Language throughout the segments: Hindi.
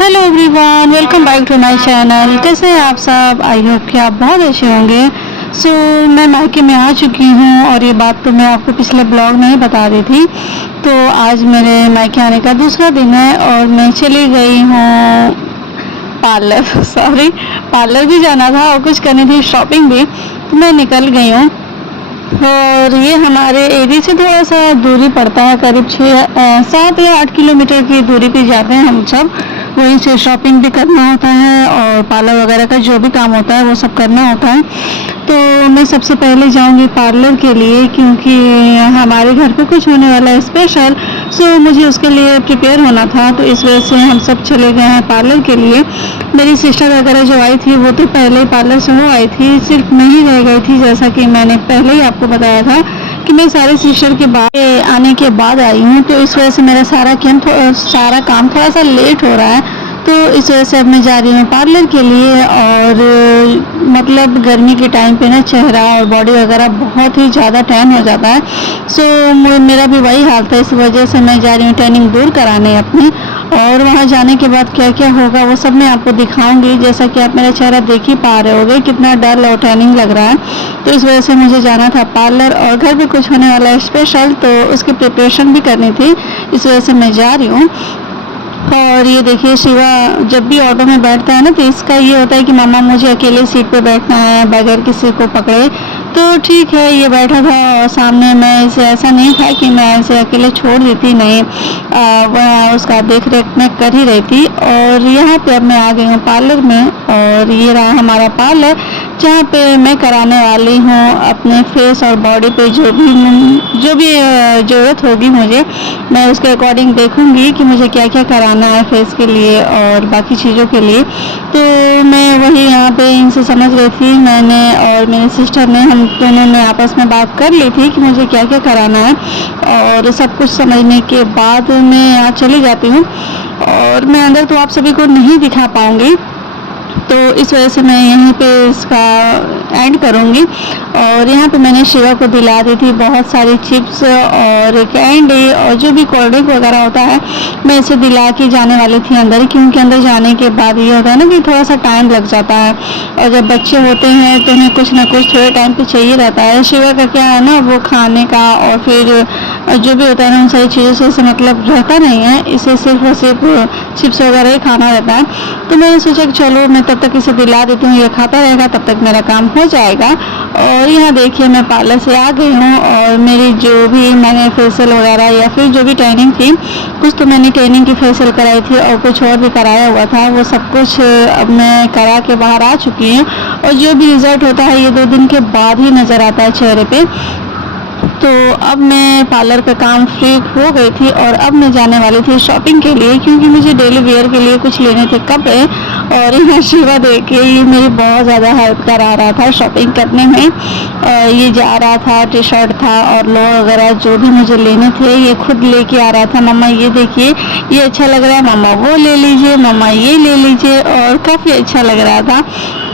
Hello everyone, welcome back to my channel. कैसे हैं आप सब? आई होप कि आप बहुत अच्छे होंगे। मैं मायके में आ चुकी हूँ और ये बात तो मैं आपको पिछले ब्लॉग में ही बता दी थी। तो आज मेरे मायके आने का दूसरा दिन है और मैं चली गई हूँ पार्लर सॉरी, पार्लर भी जाना था और कुछ करनी थी, शॉपिंग भी, तो मैं निकल गई हूँ। और ये हमारे एरिया से थोड़ा सा दूरी पड़ता है, करीब 7 या 8 किलोमीटर की दूरी पे जाते हैं हम सब। वहीं से शॉपिंग भी करना होता है और पार्लर वगैरह का जो भी काम होता है वो सब करना होता है। तो मैं सबसे पहले जाऊंगी पार्लर के लिए, क्योंकि हमारे घर पे कुछ होने वाला है स्पेशल। मुझे उसके लिए प्रिपेयर होना था, तो इस वजह से हम सब चले गए हैं पार्लर के लिए। मेरी सिस्टर वगैरह जो आई थी वो तो पहले ही पार्लर से हो आई थी, सिर्फ मैं ही रह गई थी। जैसा कि मैंने पहले ही आपको बताया था कि मैं सारे सिस्टर के बाद आने के बाद आई हूँ, तो इस वजह से मेरा सारा काम थोड़ा सा लेट हो रहा है। तो इस वजह से अब मैं जा रही हूँ पार्लर के लिए। और मतलब गर्मी के टाइम पे ना चेहरा और बॉडी वगैरह बहुत ही ज़्यादा टैन हो जाता है। मेरा भी वही हाल था, इस वजह से मैं जा रही हूँ टैनिंग दूर कराने अपनी। और वहाँ जाने के बाद क्या क्या होगा वो सब मैं आपको दिखाऊंगी। जैसा कि आप मेरा चेहरा देख ही पा रहे होगे कितना डल और टैनिंग लग रहा है। तो इस वजह से मुझे जाना था पार्लर, और घर पे कुछ होने वाला है स्पेशल, तो उसकी प्रिपरेशन भी करनी थी, इस वजह से मैं जा रही हूँ। और ये देखिए, शिवा जब भी ऑटो में बैठता है ना, तो इसका ये होता है कि मामा मुझे अकेले सीट पे बैठना है बगैर किसी को पकड़े। तो ठीक है, ये बैठा था और सामने मैं इसे, ऐसा नहीं था कि मैं इसे अकेले छोड़ देती, नहीं, वह उसका देख रेख मैं कर ही रही थी। और यहाँ पे अब मैं आ गई हूँ पार्लर में, और ये रहा हमारा पार्लर जहाँ पे मैं कराने वाली हूँ अपने फेस और बॉडी पे जो भी ज़रूरत होगी मुझे, मैं उसके अकॉर्डिंग देखूंगी कि मुझे क्या क्या कराना है फेस के लिए और बाकी चीज़ों के लिए। तो मैं वही यहाँ पे इनसे समझ रही थी, मैंने और मेरी सिस्टर ने, हम दोनों ने आपस में बात कर ली थी कि मुझे क्या क्या कराना है। और सब कुछ समझने के बाद मैं यहाँ चली जाती हूँ, और मैं अंदर तो आप सभी को नहीं दिखा पाऊँगी, तो इस वजह से मैं यहीं पे इसका एंड करूँगी। और यहाँ पे मैंने शिवा को दिला दी थी बहुत सारी चिप्स और कैंडी और जो भी कोल्ड ड्रिंक वगैरह होता है, मैं इसे दिला के जाने वाली थी अंदर ही, क्योंकि अंदर जाने के बाद ये होता है ना कि थोड़ा सा टाइम लग जाता है। और जब बच्चे होते हैं तो उन्हें कुछ ना कुछ थोड़े टाइम पे चाहिए रहता है। शिवा का क्या है ना, वो खाने का और फिर जो भी होता है ना, उन सारी चीज़ों से मतलब रहता नहीं है, इसे सिर्फ और सिर्फ चिप्स वगैरह ही खाना रहता है। तो मैंने सोचा कि चलो मैं तब तक इसे दिला देती हूँ, ये खाता रहेगा, तब तक मेरा काम हो जाएगा। और यहाँ देखिए, मैं पार्लर से आ गई हूँ, और मेरी जो भी मैंने फेशियल वगैरह या फिर जो भी ट्रेनिंग थी, कुछ तो मैंने ट्रेनिंग की फेशियल कराई थी और कुछ और भी कराया हुआ था, वो सब कुछ अब मैं करा के बाहर आ चुकी हूँ। और जो भी रिजल्ट होता है ये 2 दिन के बाद ही नज़र आता है चेहरे पे। तो अब मैं पार्लर का काम फ्री हो गई थी, और अब मैं जाने वाली थी शॉपिंग के लिए, क्योंकि मुझे डेली वेयर के लिए कुछ लेने थे कपड़े। और यहाँ शिवा देख के ये मेरी बहुत ज़्यादा हेल्प करा रहा था शॉपिंग करने में। ये जा रहा था, टी शर्ट था और लोअर वगैरह जो भी मुझे लेने थे ये खुद लेके आ रहा था। मम्मा ये देखिए, ये अच्छा लग रहा है, मम्मा वो ले लीजिए, मम्मा ये ले लीजिए, और काफ़ी अच्छा लग रहा था।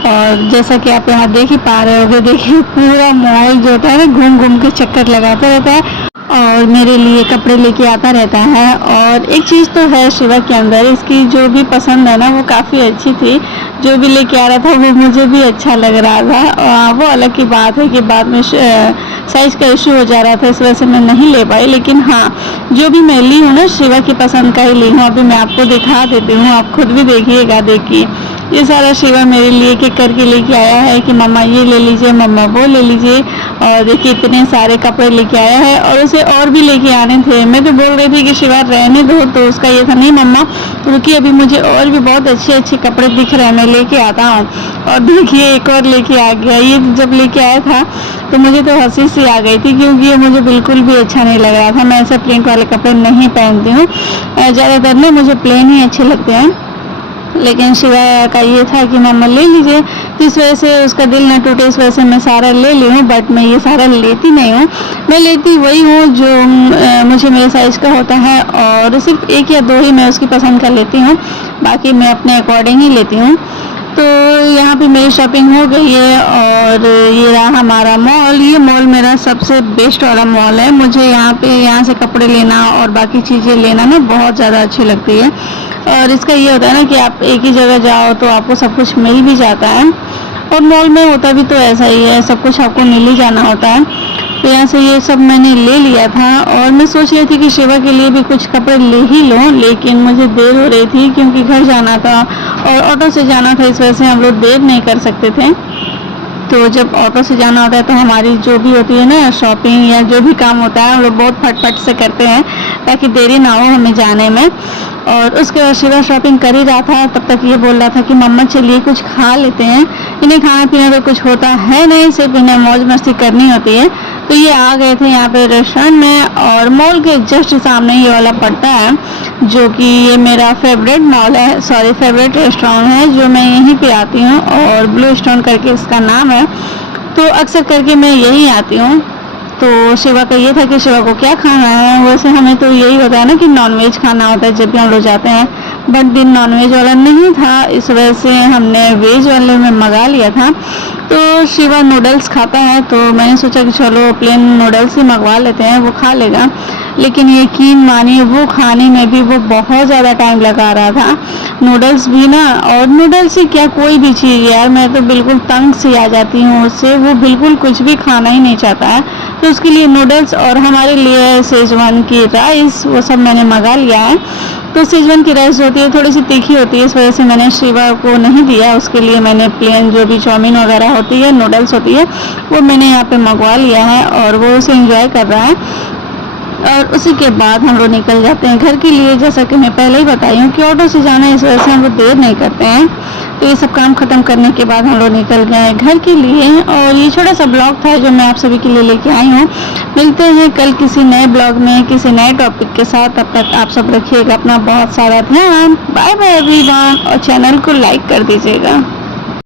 और जैसा कि आप यहाँ देख ही पा रहे होगे, देखिए पूरा मॉल जो होता है ना, घूम घूम के चक्कर लगाता रहता है और मेरे लिए कपड़े लेके आता रहता है। और एक चीज़ तो है शिवा के अंदर, इसकी जो भी पसंद है ना वो काफ़ी अच्छी थी, जो भी लेके आ रहा था वो मुझे भी अच्छा लग रहा था। वो अलग की बात है कि बाद में साइज़ का इशू हो जा रहा था, इस वजह से मैं नहीं ले पाई। लेकिन हाँ, जो भी मैं ली हूँ ना, शिवा की पसंद का ही ली हूँ। अभी मैं आपको दिखा देती हूँ, आप खुद भी देखिएगा। देखिए, ये सारा शिवा मेरे लिए के करके लेके आया है कि मम्मा ये ले लीजिए, मम्मा वो ले लीजिए। और देखिए इतने सारे कपड़े लेके आया है, और उसे और भी लेके आने थे। मैं तो बोल रही थी कि शिवा रहने दो, तो उसका ये था, नहीं मम्मा रुकिए, अभी मुझे और भी बहुत अच्छे अच्छे कपड़े दिख रहे हैं, मैं लेके आता हूँ। और देखिए एक और लेके आ गया। ये जब लेके आया था तो मुझे तो हंसी सी आ गई थी, क्योंकि ये मुझे बिल्कुल भी अच्छा नहीं लग रहा था। मैं ऐसे प्रिंट वाले कपड़े नहीं पहनती हूँ, ज़्यादातर ना मुझे प्लेन ही अच्छे लगते हैं। लेकिन शिवा का ये था कि मम्मा ले लीजिए, तो इस वजह से उसका दिल न टूटे, इस वजह से मैं सारा ले ली हूँ। बट मैं ये सारा लेती नहीं हूँ, मैं लेती वही हूँ जो मुझे मेरे साइज़ का होता है, और सिर्फ 1 या 2 ही मैं उसकी पसंद का लेती हूँ, बाकी मैं अपने अकॉर्डिंग ही लेती हूँ। तो यहाँ पे मेरी शॉपिंग हो गई है और ये रहा हमारा मॉल। ये मॉल मेरा सबसे बेस्ट वाला मॉल है। मुझे यहाँ से कपड़े लेना और बाकी चीज़ें लेना ना बहुत ज़्यादा अच्छी लगती है। और इसका ये होता है ना कि आप एक ही जगह जाओ तो आपको सब कुछ मिल भी जाता है, और मॉल में होता भी तो ऐसा ही है, सब कुछ आपको मिल ही जाना होता है। तो यहाँ से ये सब मैंने ले लिया था और मैं सोच रही थी कि शिवा के लिए भी कुछ कपड़े ले ही लूँ, लेकिन मुझे देर हो रही थी क्योंकि घर जाना था और ऑटो से जाना था, इस वजह से हम लोग देर नहीं कर सकते थे। तो जब ऑटो से जाना होता है तो हमारी जो भी होती है ना शॉपिंग या जो भी काम होता है हम लोग बहुत फटफट से करते हैं ताकि देरी ना हो हमें जाने में। और उसके बाद शिवा शॉपिंग कर ही रहा था, तब तक ये बोल रहा था कि मम्मा चलिए कुछ खा लेते हैं। इन्हें खाना पीना तो कुछ होता है नहीं, सिर्फ इन्हें मौज मस्ती करनी होती है। तो ये आ गए थे यहाँ पे रेस्टोरेंट में, और मॉल के जस्ट सामने ये वाला पड़ता है जो कि ये मेरा फेवरेट मॉल है, सॉरी फेवरेट रेस्टोरेंट है, जो मैं यहीं पे आती हूँ और ब्लू स्टोन करके इसका नाम है। तो अक्सर करके मैं यहीं आती हूँ। तो शिवा का ये था कि शिवा को क्या खाना है। वैसे हमें तो यही होता है ना कि नॉनवेज खाना होता है जब भी हम लोग जाते हैं, बट दिन नॉनवेज वाला नहीं था, इस वजह से हमने वेज वाले में मंगा लिया था। तो शिवा नूडल्स खाता है तो मैंने सोचा कि चलो प्लेन नूडल्स ही मंगवा लेते हैं, वो खा लेगा। लेकिन यकीन मानिए वो खाने में भी वो बहुत ज़्यादा टाइम लगा रहा था। नूडल्स भी ना, और नूडल्स ही क्या कोई भी चीज़ यार, मैं तो बिल्कुल तंग सी आ जाती हूँ उससे। वो बिल्कुल कुछ भी खाना ही नहीं चाहता है। तो उसके लिए नूडल्स और हमारे लिए सेजवान की राइस वो सब मैंने मंगा लिया है। तो सेजवान की राइस होती है थोड़ी सी तीखी होती है, इस वजह से मैंने शिवा को नहीं दिया। उसके लिए मैंने प्लेन जो भी चाउमीन वगैरह होती है, नूडल्स होती है, वो मैंने यहाँ पे मंगवा लिया है और वो उसे एंजॉय कर रहा है। और उसी के बाद हम लोग निकल जाते हैं घर के लिए। जैसा कि मैं पहले ही बताई हूँ कि ऑटो से जाना है, इस वजह से हम लोग देर नहीं करते हैं। तो ये सब काम ख़त्म करने के बाद हम लोग निकल गए घर के लिए। और ये छोटा सा ब्लॉग था जो मैं आप सभी के लिए लेके आई हूँ। मिलते हैं कल किसी नए ब्लॉग में किसी नए टॉपिक के साथ। तब तक आप सब रखिएगा अपना बहुत सारा ध्यान। बाय बाय एवरीवन, और चैनल को लाइक कर दीजिएगा।